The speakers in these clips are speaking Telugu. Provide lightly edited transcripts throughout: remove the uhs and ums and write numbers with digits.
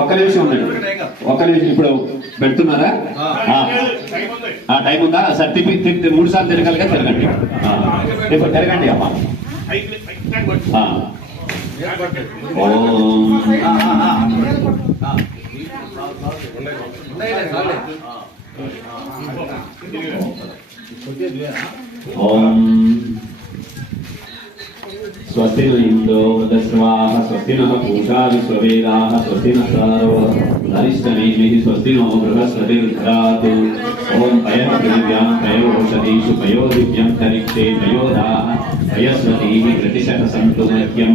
ఒక్క నిమిషం ఉండండి, ఒక్క నిమిషం. ఇప్పుడు పెడుతున్నారా? టైం ఉందా? సార్ 3 సార్లు తిరగాలిగా, తిరగండి. ఇప్పుడు తిరగండి అమ్మా. ఓం స్వస్తి ఇంద్రో వృధస్వాహ స్వస్తి నః పూషా విశ్వవేదాః స్వస్తి నః అరిష్టనేమిః స్వస్తి నో బృహస్పతిర్దధాతు. ఓం పయః పృథివ్యాం పయోషధీషు పయోదివ్యం తరిక్షే పయోదాః పయస్వతీః ప్రతిశత సంతు మహ్యం.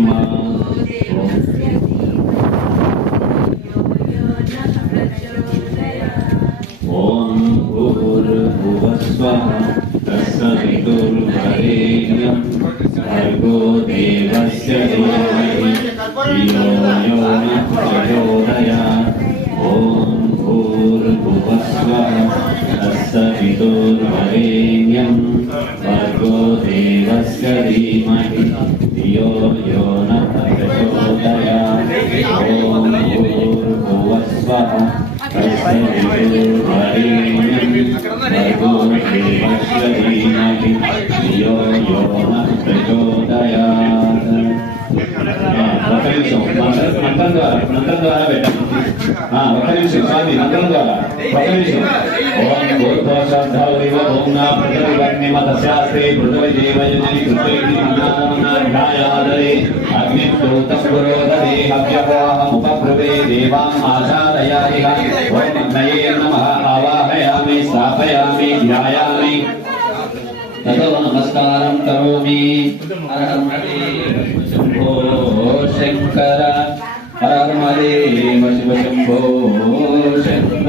ఓం భూర్భువస్వః తత్సవితుర్వరేణ్యం భర్గో దేవస్య ధీమహి ధియో యో నః ప్రచోదయాత్. ఓం భూర్భువస్వః తత్సవితుర్వరేణ్యం భర్గో దేవస్య ధీమహి ధియో యో నః ప్రచోదయాత్. ఓం భూర్భువస్వః తత్సవితుర్వరేణ్యం భర్గో దేవస్య ధీమహి ధియో యో నః ప్రచోదయాత్. ఒక నిమిషం, మంత్రం ద్వారా పెట్టండి. ఒక నిమిషం స్వామి, మంత్రం ద్వారా ఒక నిమిషం. ఓం భూర్భువః ఓం నా పృథివ్యగ్నిమతశాస్త్రే పృథివీదేవయజని కృతేతి మన్నానాధ్యాయాదరే అగ్నిప్రోతం పురోదదే హవ్యవాహముపప్రవే దేవాం ఆచారయాయిహ. ఓం అగ్నయే నమః ఆవాహయామి స్థాపయామి ధ్యాయామి తతో నమస్కారం కరోమి. హర శంభో శంకర, హర మహాదేవ శివ శంభో శంకర.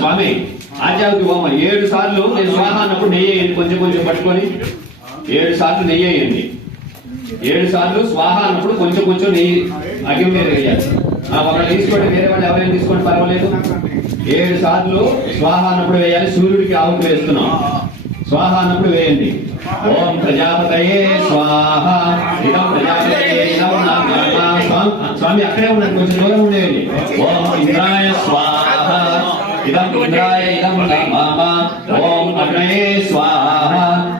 స్వామి ఆచార్య బొమ్మ 7 సార్లు నేను స్వాహ అన్నప్పుడు నెయ్యి వేయండి, కొంచెం కొంచెం పట్టుకొని 7 సార్లు నెయ్యి వేయండి. 7 సార్లు స్వాహ అన్నప్పుడు కొంచెం కొంచెం నెయ్యి అగ్ని మీద వేయాలి. ఒకరు తీసుకోండి, వేరే వాళ్ళు ఎవరైనా తీసుకోండి పర్వాలేదు. 7 సార్లు స్వాహ అన్నప్పుడు వేయాలి. సూర్యుడికి ఆవుకు వేస్తున్నాం. స్వాహ అన్నప్పుడు వేయండి. ఓం ప్రజాపతయే స్వాహ, ఇదం ప్రజాపతయే ఇదం నమః. స్వామి అక్కడే ఉండండి, కొంచెం దూరం ఉండేయండి. ఓం ఇంద్రాయ స్వాహ, ఇదం ఇంద్రాయ